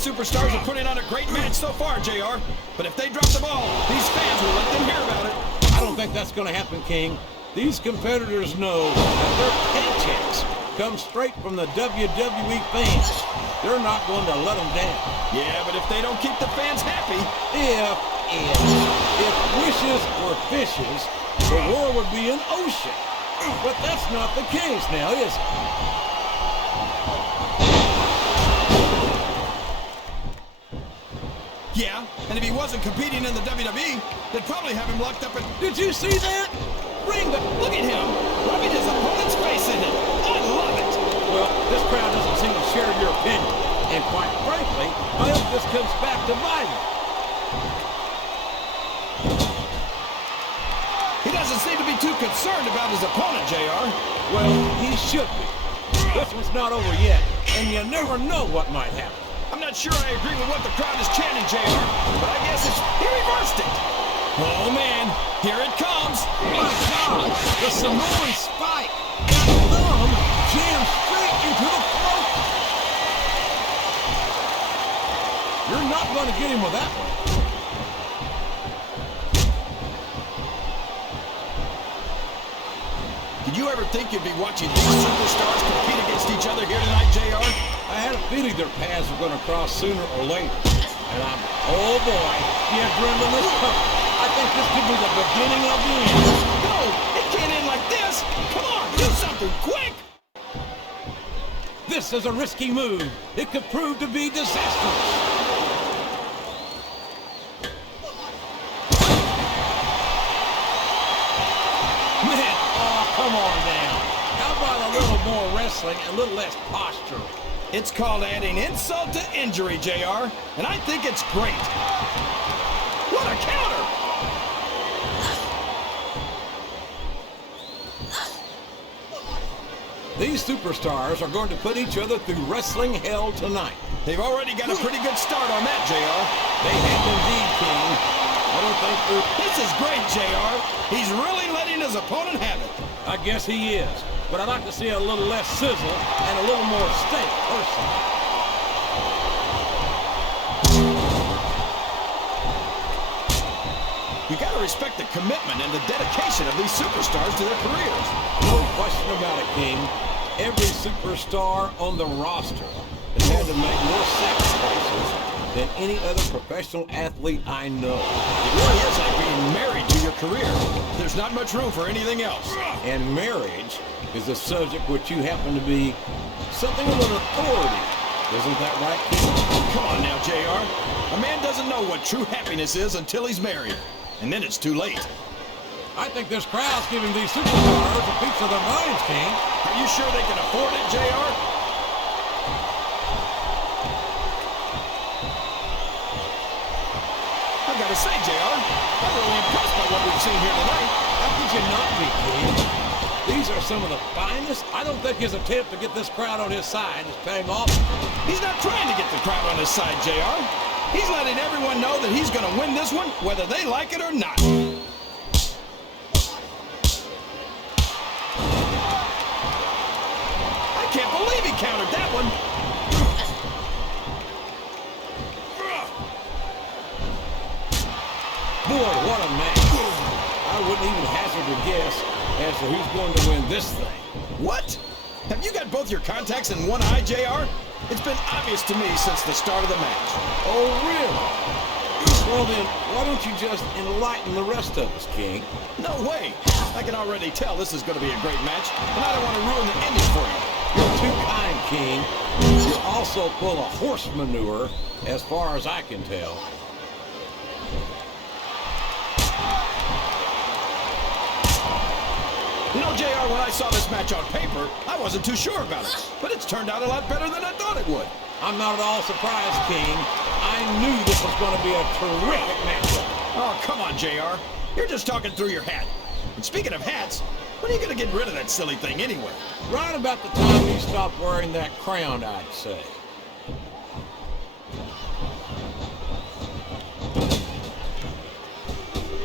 these superstars are putting on a great match so far, JR. But if they drop the ball, these fans will let them hear about it. I don't think that's going to happen, King. These competitors know that their paychecks come straight from the WWE fans. They're not going to let them down. Yeah, but if they don't keep the fans happy... If wishes were fishes, the world would be an ocean. But that's not the case now, is it? Yeah, and if he wasn't competing in the WWE, they'd probably have him locked up in... Did you see that? Look at him, rubbing his opponent's face in it. I love it. Well, this crowd doesn't seem to share your opinion. And quite frankly, I hope this comes back to bite him. He doesn't seem to be too concerned about his opponent, JR. Well, he should be. This one's not over yet, and you never know what might happen. I'm not sure I agree with what the crowd is chanting, JR, but I guess he reversed it. Oh, man, here it comes. My God, the Samoan spike. That thumb jammed straight into the throat. You're not going to get him with that one. Did you ever think you'd be watching these superstars compete against each other here tonight, JR? I had a feeling their paths were going to cross sooner or later. And oh boy, the adrenaline is pumping. I think this could be the beginning of the end. No, it can't end like this. Come on, do something quick. This is a risky move. It could prove to be disastrous. Man, oh, come on now. How about a little more wrestling and a little less posture? It's called adding insult to injury, JR, and I think it's great. What a counter! These superstars are going to put each other through wrestling hell tonight. They've already got a pretty good start on that, JR. They have indeed, King. I don't think This is great, JR. He's really letting his opponent have it. I guess he is. But I'd like to see a little less sizzle and a little more steak, personally. You gotta respect the commitment and the dedication of these superstars to their careers. No question about it, King. Every superstar on the roster has had to make more sacrifices than any other professional athlete I know. It really is like being married to your career. There's not much room for anything else. And marriage is a subject which you happen to be something of an authority. Isn't that right, King? Come on now, JR. A man doesn't know what true happiness is until he's married. And then it's too late. I think this crowd's giving these superstars a piece of their minds, King. Are you sure they can afford it, JR? I gotta say, JR, I'm really impressed by what we've seen here tonight. How could you not be, King? These are some of the finest. I don't think his attempt to get this crowd on his side is paying off. He's not trying to get the crowd on his side, JR. He's letting everyone know that he's gonna win this one, whether they like it or not. I can't believe he countered that one. Boy, what a match. I wouldn't even hazard a guess as to who's going to win this thing. What? Have you got both your contacts in one eye, JR? It's been obvious to me since the start of the match. Oh, really? Well then, why don't you just enlighten the rest of us, King? No way. I can already tell this is going to be a great match, and I don't want to ruin the ending for you. You're too kind, King. You're also full of horse manure, as far as I can tell. You know, JR, when I saw this match on paper, I wasn't too sure about it. But it's turned out a lot better than I thought it would. I'm not at all surprised, King. I knew this was going to be a terrific matchup. Oh, come on, JR. You're just talking through your hat. And speaking of hats, when are you going to get rid of that silly thing anyway? Right about the time you stop wearing that crown, I'd say.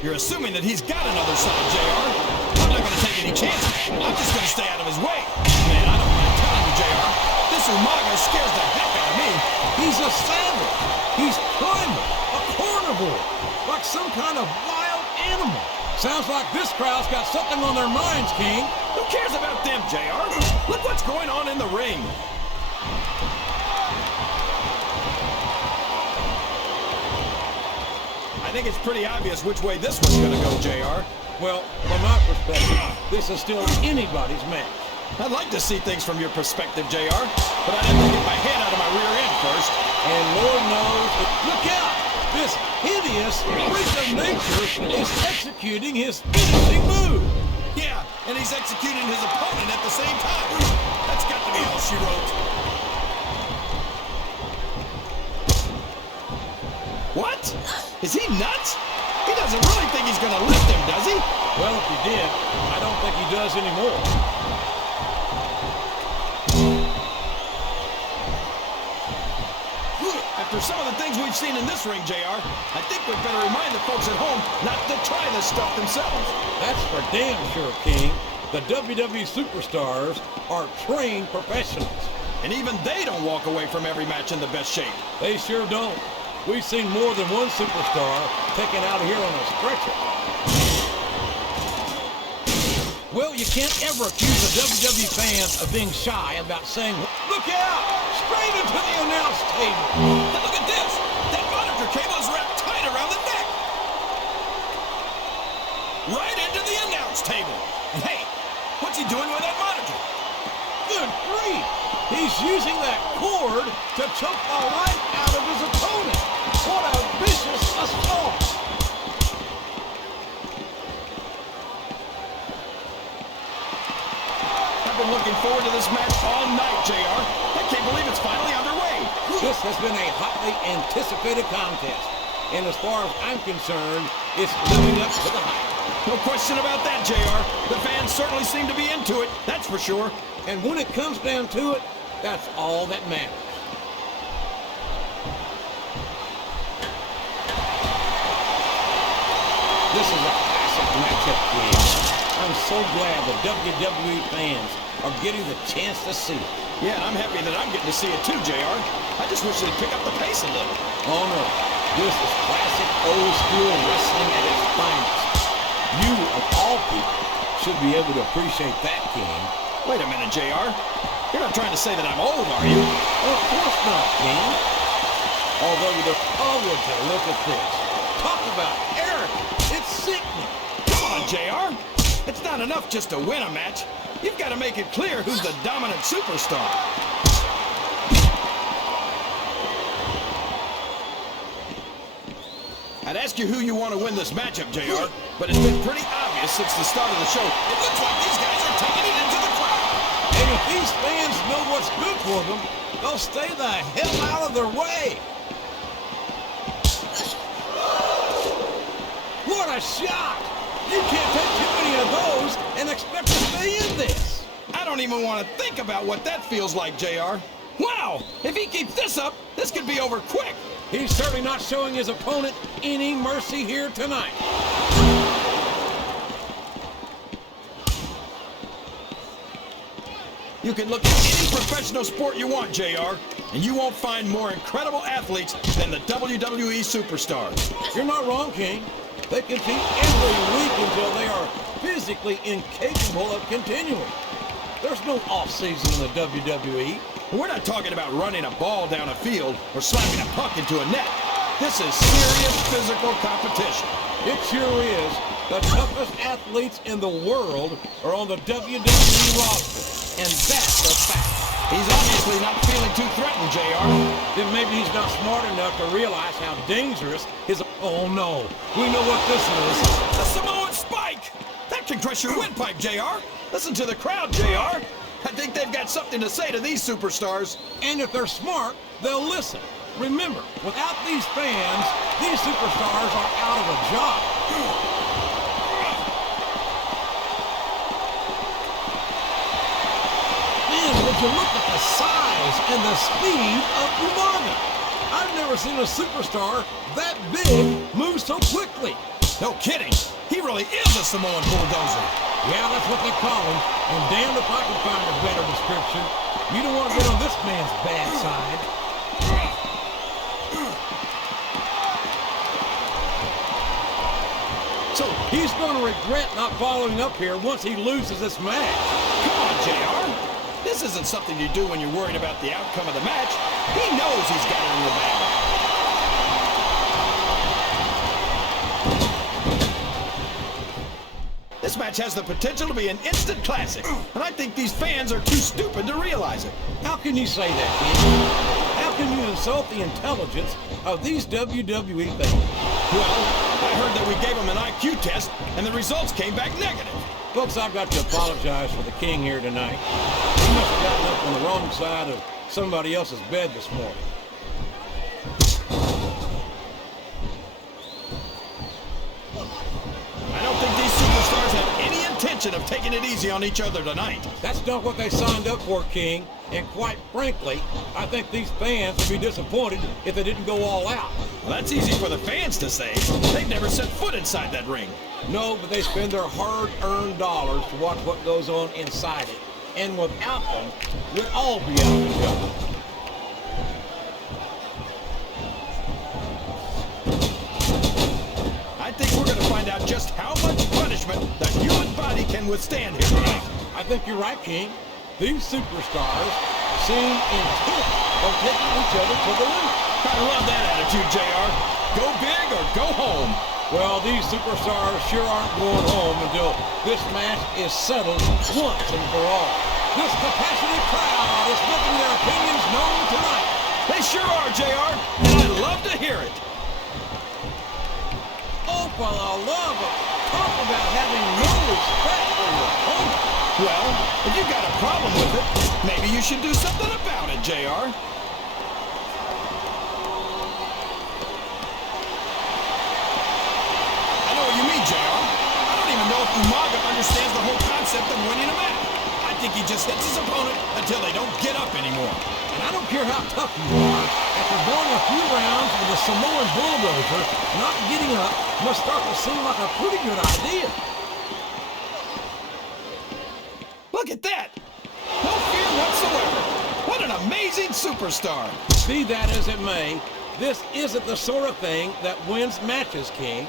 You're assuming that he's got another side, JR. I'm not going to take any chances. I'm just going to stay out of his way. Man, I don't mind telling you, JR. This Umaga scares the heck out of me. He He's a savage. He's primal, a carnivore, like some kind of wild animal. Sounds like this crowd's got something on their minds, King. Who cares about them, JR? Look what's going on in the ring. I think it's pretty obvious which way this one's gonna go, JR. Well, from my perspective, this is still anybody's match. I'd like to see things from your perspective, JR, but I'd have to get my head out of my rear end first. And Lord knows, look out! This hideous freak of nature is executing his finishing move. Yeah, and he's executing his opponent at the same time. That's got to be all she wrote. What? Is he nuts? He doesn't really think he's gonna lift him, does he? Well, if he did, I don't think he does anymore. After some of the things we've seen in this ring, JR, I think we'd better remind the folks at home not to try this stuff themselves. That's for damn sure, King. The WWE superstars are trained professionals. And even they don't walk away from every match in the best shape. They sure don't. We've seen more than one superstar taken out of here on a stretcher. Well, you can't ever accuse the WWE fans of being shy about saying, look out! Straight into the announce table! And look at this! That monitor cable is wrapped tight around the neck! Right into the announce table! And hey, what's he doing with that monitor? Good grief! He's using that cord to choke the life out of his opponent! What a vicious assault! I've been looking forward to this match all night, JR. I can't believe it's finally underway. This has been a hotly anticipated contest. And as far as I'm concerned, it's living up to the hype. No question about that, JR. The fans certainly seem to be into it, that's for sure. And when it comes down to it, that's all that matters. This is a classic matchup game. I'm so glad the WWE fans are getting the chance to see it. Yeah, and I'm happy that I'm getting to see it too, JR. I just wish they'd pick up the pace a little. Oh no, this is classic old school wrestling at its finest. You, of all people, should be able to appreciate that, King. Wait a minute, JR. You're not trying to say that I'm old, are you? Of course not, King. Although would you look at this. Talk about arrogance. It's sickening. Come on, JR. It's not enough just to win a match. You've got to make it clear who's the dominant superstar. I'd ask you who you want to win this matchup, JR, but it's been pretty obvious since the start of the show. It looks like these guys are taking it into the crowd. And if these fans know what's good for them, they'll stay the hell out of their way. What a shot! You can't take too many of those and expect to stay in this. I don't even want to think about what that feels like, JR. Wow! If he keeps this up, this could be over quick. He's certainly not showing his opponent any mercy here tonight. You can look at any professional sport you want, JR, and you won't find more incredible athletes than the WWE superstars. You're not wrong, King. They compete every week until they are physically incapable of continuing. There's no off-season in the WWE. We're not talking about running a ball down a field or slapping a puck into a net. This is serious physical competition. It sure is. The toughest athletes in the world are on the WWE roster, and that's a fact. He's obviously not feeling too threatened, JR. Then maybe he's not smart enough to realize how dangerous his... Oh, no. We know what this is. The Samoan spike! That can crush your windpipe, JR. Listen to the crowd, JR. I think they've got something to say to these superstars. And if they're smart, they'll listen. Remember, without these fans, these superstars are out of a job. Man, would you look at the size and the speed of Umaga? I've never seen a superstar that big move so quickly. No kidding. He really is a Samoan Bulldozer. Yeah, that's what they call him. And damned if I can find a better description. You don't want to get on this man's bad side. So he's going to regret not following up here once he loses this match. Come on, JR. This isn't something you do when you're worried about the outcome of the match. He knows he's got it in the bag. This match has the potential to be an instant classic, and I think these fans are too stupid to realize it. How can you say that, kid? How can you insult the intelligence of these WWE fans? Well, I heard that we gave them an IQ test, and the results came back negative. Folks, I've got to apologize for the king here tonight. He must have gotten up on the wrong side of somebody else's bed this morning. I don't think these superstars have any intention of taking it easy on each other tonight. That's not what they signed up for, King. And quite frankly, I think these fans would be disappointed if they didn't go all out. Well, that's easy for the fans to say. They've never set foot inside that ring. No, but they spend their hard-earned dollars to watch what goes on inside it. And without them, we'd all be out of the job. I think we're going to find out just how much punishment the human body can withstand here tonight. I think you're right, King. These superstars seem intent on taking each other to the roof. I love that attitude, JR. Go big or go home. Well, these superstars sure aren't going home until this match is settled once and for all. This capacity crowd is making their opinions known tonight. They sure are, JR, and I love to hear it. Oh, for the love of... Talk about having no respect for your opponent. Well, if you got a problem with it, maybe you should do something about it, JR. I know what you mean, JR. I don't even know if Umaga understands the whole concept of winning a match. I think he just hits his opponent until they don't get up anymore. And I don't care how tough you are, after going a few rounds with the Samoan Bulldozer, not getting up must start to seem like a pretty good idea. Look at that! No fear whatsoever! What an amazing superstar! Be that as it may, this isn't the sort of thing that wins matches, King.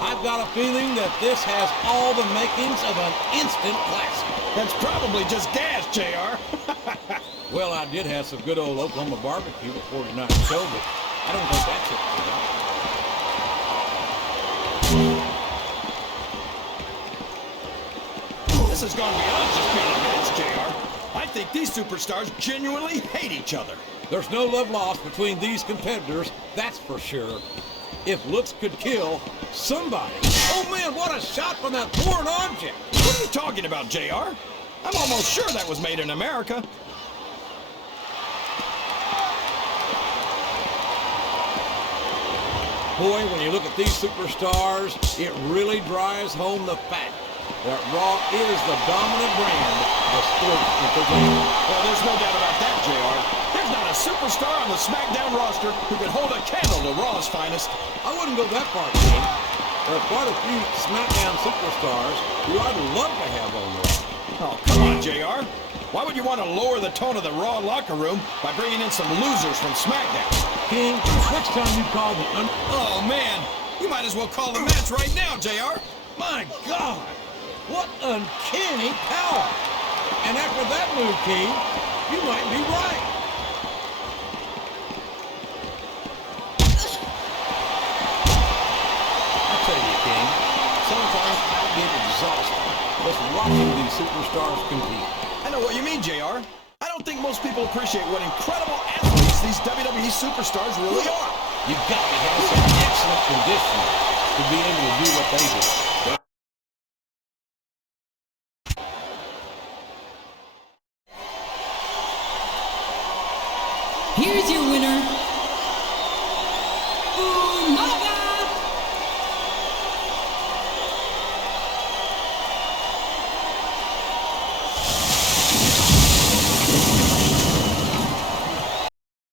I've got a feeling that this has all the makings of an instant classic. That's probably just gas, JR. Well, I did have some good old Oklahoma barbecue before tonight's show, but I don't think that's it. This has gone beyond just being a match, JR. I think these superstars genuinely hate each other. There's no love lost between these competitors, that's for sure. If looks could kill, somebody... Oh man, what a shot from that foreign object! What are you talking about, JR? I'm almost sure that was made in America. Boy, when you look at these superstars, it really drives home the fact that Raw is the dominant brand of sports entertainment. Well, there's no doubt about that, JR. There's not a superstar on the SmackDown roster who can hold a candle to Raw's finest. I wouldn't go that far, King. There are quite a few SmackDown superstars who I'd love to have on Raw. Oh, come on, JR. Why would you want to lower the tone of the Raw locker room by bringing in some losers from SmackDown? King, next time you call the... Oh, man. You might as well call the match right now, JR. My God! What uncanny power! And after that move, King, you might be right. I tell you, King, sometimes I get exhausted just watching these superstars compete. I know what you mean, JR. I don't think most people appreciate what incredible athletes these WWE superstars really are. You've got to have some excellent conditioning to be able to do what they do. Here's your winner,